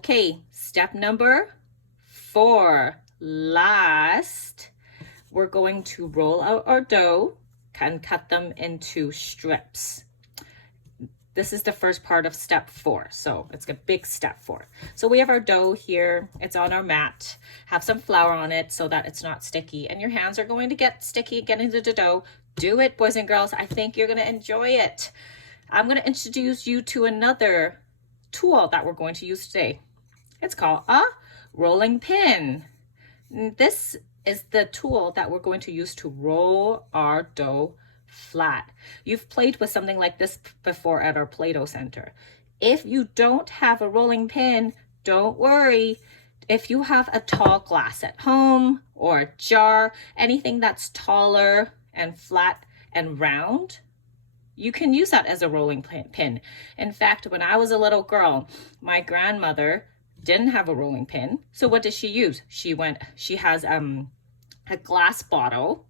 Okay, step number 4, last, we're going to roll out our dough and cut them into strips. This is the first part of step 4, so it's a big step 4. So we have our dough here, it's on our mat, have some flour on it so that it's not sticky, and your hands are going to get sticky, get into the dough. Do it, boys and girls. I think you're going to enjoy it. I'm going to introduce you to another tool that we're going to use today. It's called a rolling pin. This is the tool that we're going to use to roll our dough flat. You've played with something like this before at our Play-Doh center. If you don't have a rolling pin, don't worry. If you have a tall glass at home or a jar, anything that's taller and flat and round, you can use that as a rolling pin. In fact, when I was a little girl, my grandmother didn't have a rolling pin. So what does she use? She has a glass bottle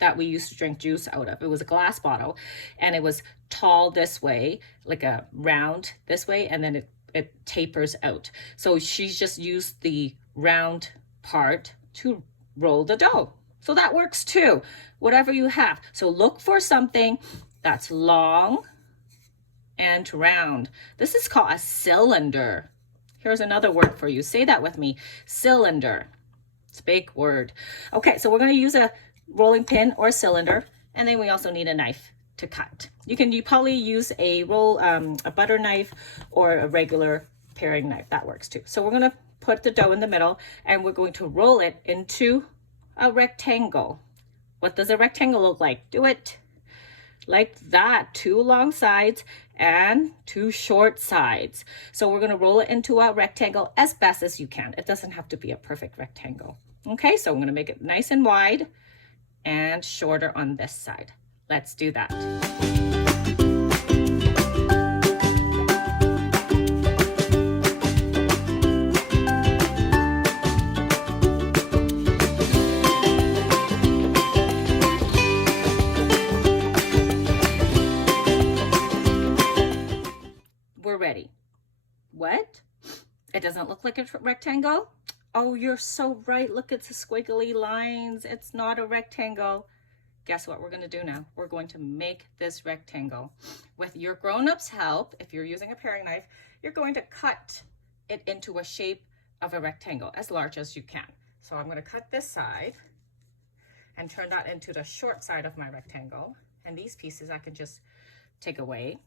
that we used to drink juice out of. It was a glass bottle and it was tall this way, like a round this way, and then it tapers out. So she's just used the round part to roll the dough. So that works too, whatever you have. So look for something that's long and round. This is called a cylinder. Here's another word for you. Say that with me, cylinder. It's a big word. Okay, so we're gonna use a rolling pin or cylinder, and then we also need a knife to cut. You probably use a butter knife or a regular paring knife. That works too. So we're gonna put the dough in the middle and we're going to roll it into a rectangle. What does a rectangle look like? Do it like that. 2 long sides and 2 short sides. So we're gonna roll it into a rectangle as best as you can. It doesn't have to be a perfect rectangle. Okay, so I'm gonna make it nice and wide and shorter on this side. Let's do that. We're ready. What? It doesn't look like a rectangle? Oh, you're so right. Look at the squiggly lines. It's not a rectangle. Guess what we're going to do now? We're going to make this rectangle. With your grown-ups' help, if you're using a paring knife, you're going to cut it into a shape of a rectangle, as large as you can. So I'm going to cut this side and turn that into the short side of my rectangle. And these pieces I can just take away.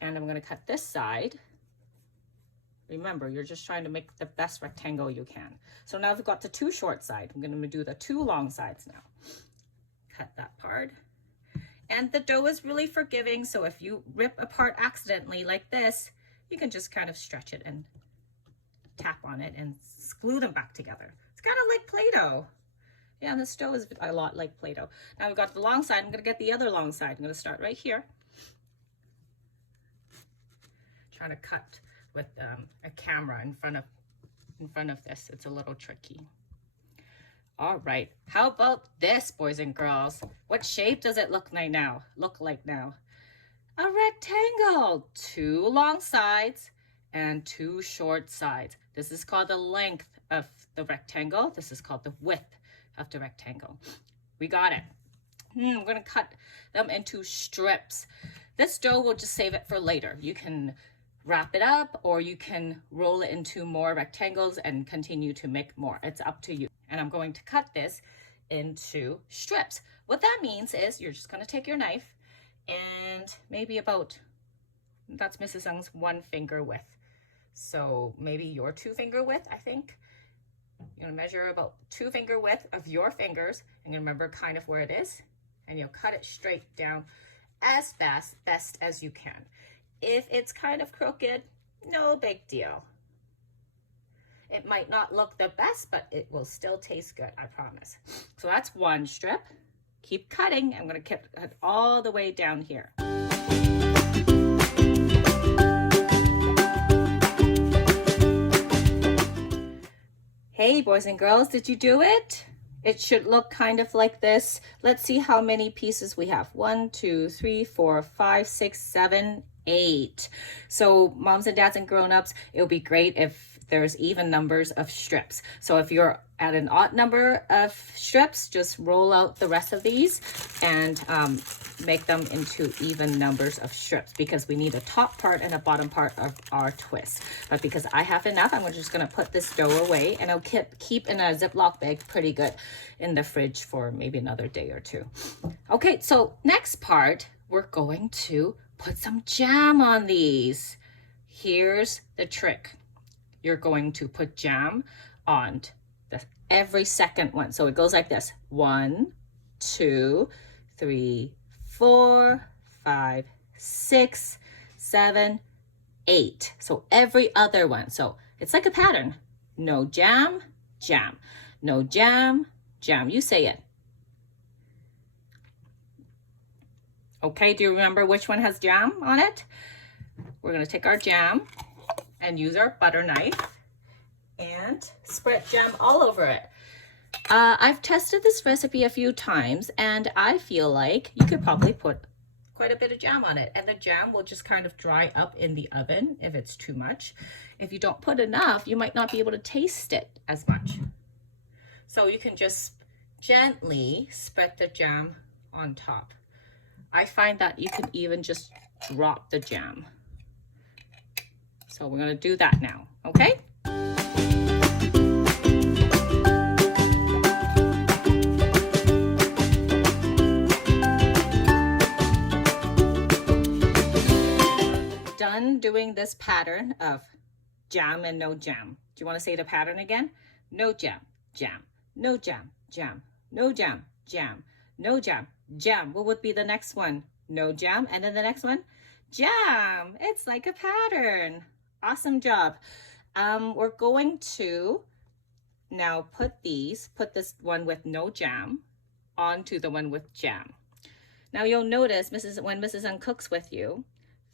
And I'm going to cut this side. Remember, you're just trying to make the best rectangle you can. So now we've got the 2 short sides. I'm going to do the 2 long sides now. Cut that part. And the dough is really forgiving, so if you rip apart accidentally like this, you can just kind of stretch it and tap on it and glue them back together. It's kind of like Play-Doh. Yeah, and this dough is a lot like Play-Doh. Now we've got the long side. I'm going to get the other long side. I'm going to start right here. Trying to cut with a camera in front of this. It's a little tricky. All right, how about this, boys and girls? What shape does it look like now? A rectangle. 2 long sides and 2 short sides. This is called the length of the rectangle. This is called the width of the rectangle. We got it. I'm gonna cut them into strips. This dough, we'll just save it for later. You can wrap it up or you can roll it into more rectangles and continue to make more. It's up to you. And I'm going to cut this into strips. What that means is you're just going to take your knife and maybe that's Mrs. Ung's 1 finger width. So maybe your 2 finger width, I think. You're going to measure about 2 finger width of your fingers and remember kind of where it is. And you'll cut it straight down as best as you can. If it's kind of crooked, no big deal. It might not look the best, but it will still taste good, I promise. So that's 1 strip. Keep cutting. I'm going to cut all the way down here. Hey, boys and girls, did you do it? It should look kind of like this. Let's see how many pieces we have. 1, 2, 3, 4, 5, 6, 7, 8. So moms and dads and grown-ups, it would be great if there's even numbers of strips. So if you're at an odd number of strips, just roll out the rest of these and make them into even numbers of strips, because we need a top part and a bottom part of our twist. But because I have enough, I'm just gonna put this dough away, and I'll keep in a Ziploc bag pretty good in the fridge for maybe another day or two. Okay, so next part, we're going to put some jam on these. Here's the trick. You're going to put jam on every second one. So it goes like this. 1, 2, 3, 4, 5, 6, 7, 8. So every other one. So it's like a pattern. No jam, jam. No jam, jam. You say it. Okay, do you remember which one has jam on it? We're gonna take our jam and use our butter knife and spread jam all over it. I've tested this recipe a few times, and I feel like you could probably put quite a bit of jam on it, and the jam will just kind of dry up in the oven if it's too much. If you don't put enough, you might not be able to taste it as much. So you can just gently spread the jam on top. I find that you can even just drop the jam. So we're gonna do that now, okay? Done doing this pattern of jam and no jam. Do you wanna say the pattern again? No jam, jam, no jam, jam, no jam, jam, no jam, jam. What would be the next one? No jam, and then the next one? Jam. It's like a pattern. Awesome job. We're going to now put this one with no jam onto the one with jam. Now you'll notice when Mrs. Ung cooks with you,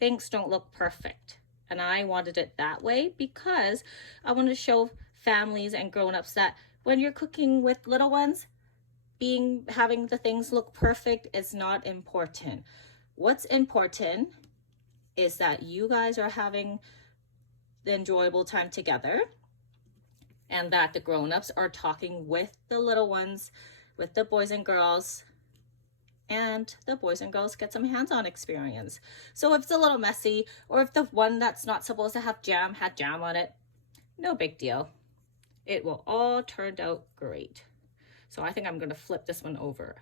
things don't look perfect. And I wanted it that way because I want to show families and grown-ups that when you're cooking with little ones, having the things look perfect is not important. What's important is that you guys are having the enjoyable time together, and that the grown-ups are talking with the little ones, with the boys and girls, and the boys and girls get some hands-on experience. So if it's a little messy, or if the one that's not supposed to have jam had jam on it, no big deal. It will all turn out great. So I think I'm gonna flip this one over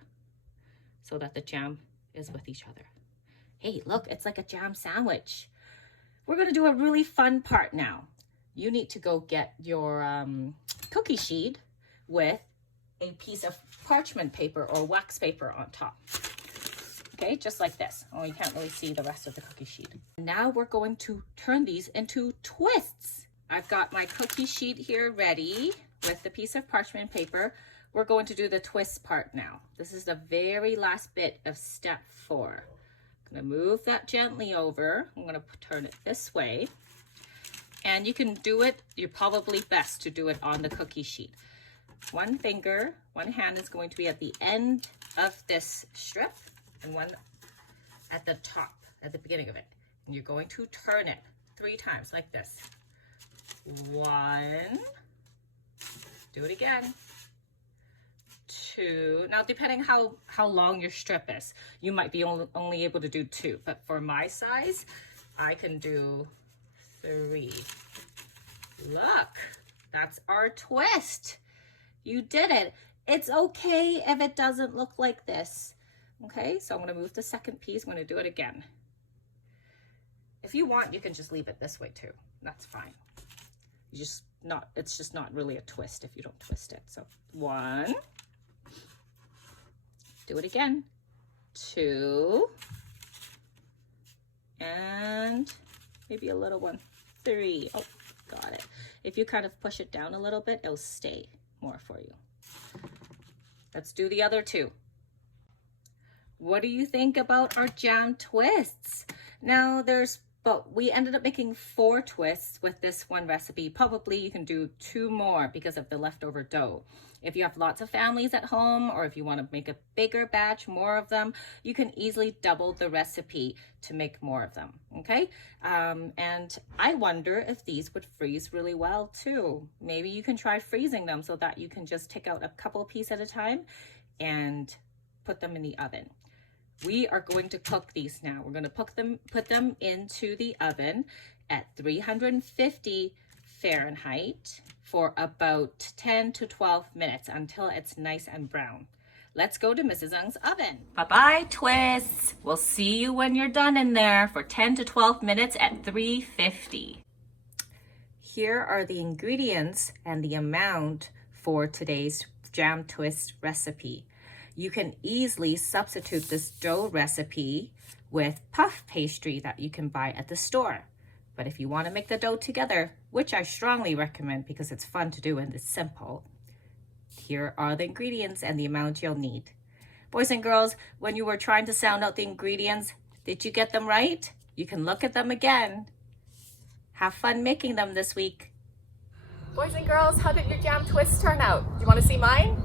so that the jam is with each other. Hey, look, it's like a jam sandwich. We're gonna do a really fun part now. You need to go get your cookie sheet with a piece of parchment paper or wax paper on top. Okay, just like this. Oh, you can't really see the rest of the cookie sheet. Now we're going to turn these into twists. I've got my cookie sheet here ready with the piece of parchment paper. We're going to do the twist part now. This is the very last bit of step 4. I'm gonna move that gently over. I'm gonna turn it this way. And you can do it, you're probably best to do it on the cookie sheet. One hand is going to be at the end of this strip, and one at the top, at the beginning of it. And you're going to turn it 3 times like this. 1, do it again. 2. Now, depending how long your strip is, you might be only able to do 2, but for my size, I can do 3. Look, that's our twist. You did it. It's okay if it doesn't look like this. Okay, so I'm gonna move the second piece. I'm gonna do it again. If you want, you can just leave it this way too. That's fine. It's just not really a twist if you don't twist it. So 1, do it again, 2, and maybe a little one, 3. Oh, got it. If you kind of push it down a little bit, it'll stay more for you. Let's do the other 2. What do you think about our jam twists? Now, there's But we ended up making 4 twists with this one recipe. Probably you can do 2 more because of the leftover dough. If you have lots of families at home, or if you want to make a bigger batch, more of them, you can easily double the recipe to make more of them, okay? And I wonder if these would freeze really well too. Maybe you can try freezing them so that you can just take out a couple pieces at a time and put them in the oven. We are going to cook these now. We're going to put them into the oven at 350 Fahrenheit for about 10 to 12 minutes until it's nice and brown. Let's go to Mrs. Ung's oven. Bye-bye, twists. We'll see you when you're done in there for 10 to 12 minutes at 350. Here are the ingredients and the amount for today's jam twist recipe. You can easily substitute this dough recipe with puff pastry that you can buy at the store. But if you want to make the dough together, which I strongly recommend because it's fun to do and it's simple, here are the ingredients and the amount you'll need. Boys and girls, when you were trying to sound out the ingredients, did you get them right? You can look at them again. Have fun making them this week. Boys and girls, how did your jam twists turn out? Do you want to see mine?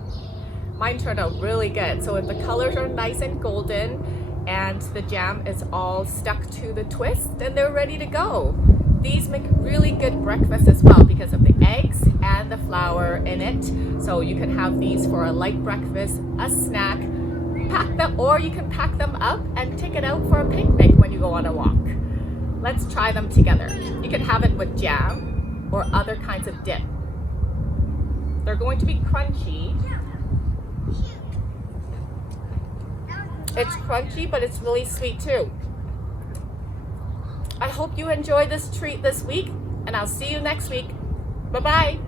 Mine turned out really good. So if the colors are nice and golden and the jam is all stuck to the twist, then they're ready to go. These make really good breakfast as well because of the eggs and the flour in it. So you can have these for a light breakfast, a snack, pack them, or you can pack them up and take it out for a picnic when you go on a walk. Let's try them together. You can have it with jam or other kinds of dip. They're going to be crunchy. It's crunchy, but it's really sweet too. I hope you enjoy this treat this week, and I'll see you next week. Bye-bye.